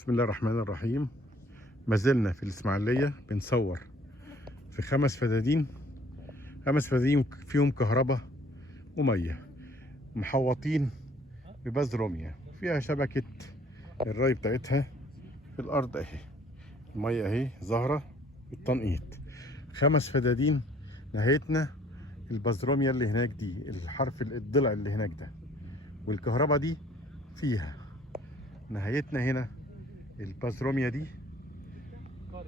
بسم الله الرحمن الرحيم. ما زلنا في الإسماعيلية بنصور في خمس فدادين فيهم كهرباء ومية، محوطين ببذر رمية، فيها شبكة الري بتاعتها في الأرض أهي، المية أهي ظاهرة بالتنقيط. خمس فدادين، نهايتنا البزروميا اللي هناك دي، الحرف الضلع اللي هناك ده، والكهرباء دي فيها. نهايتنا هنا البازروميا دي،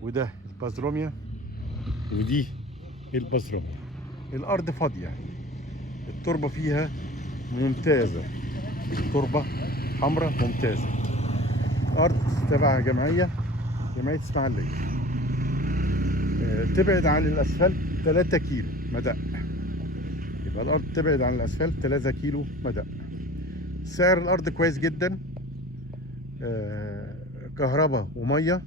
وده البازروميا، ودي البازروميا. الارض فاضيه، التربه فيها ممتازه، التربه حمراء ممتازه. ارض تبع جمعيه اسماعيليه، تبعد عن الاسفلت 3 كيلو مدق، يبقى الارض تبعد عن الاسفلت 3 كيلو مدق. سعر الارض كويس جدا، كهرباء وميه،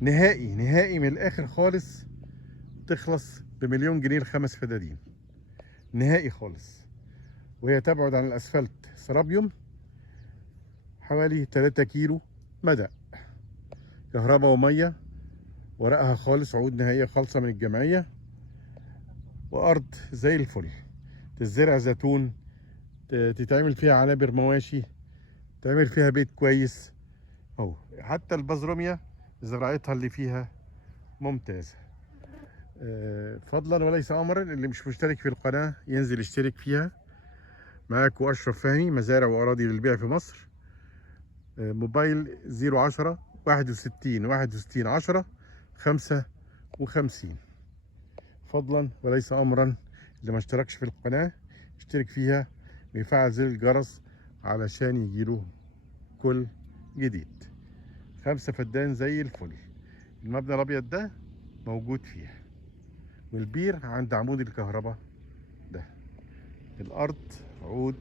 نهائي من الاخر خالص، تخلص بمليون جنيه الخمس فدادين، نهائي خالص. وهي تبعد عن الاسفلت سرابيوم حوالي 3 كيلو مدى، كهرباء وميه، ورقها خالص، عقود نهائيه خالصه من الجمعيه، وارض زي الفل. تزرع زيتون، تتعمل فيها عنابر مواشي، تعمل فيها بيت كويس اهو. حتى البازروميا زراعتها اللي فيها ممتازه. فضلا وليس امرا، اللي مش مشترك في القناه ينزل يشترك فيها. معاكم اشرف فهمي، مزارع واراضي للبيع في مصر. موبايل 010 61 10 55. فضلا وليس امرا، اللي ما اشتركش في القناه يشترك فيها ويفعل زر الجرس علشان يجيله كل جديد. 5 فدان زي الفل. المبنى الابيض ده موجود فيها، والبير عند عمود الكهرباء ده. الارض عقود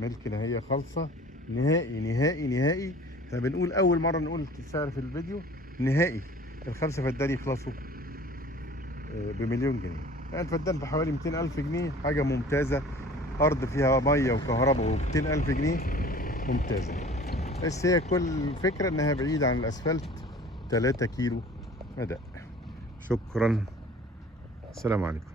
ملك نهائيه خالصه، نهائي. احنا بنقول اول مره نقول السعر في الفيديو نهائي. الخمسه فدان يخلصوا بمليون جنيه، يعني الفدان بحوالي 200,000 جنيه، حاجه ممتازه. ارض فيها ميه وكهرباء و200,000 جنيه، ممتازه. بس هي كل الفكره انها بعيده عن الاسفلت 3 كيلو مدى. شكرا، السلام عليكم.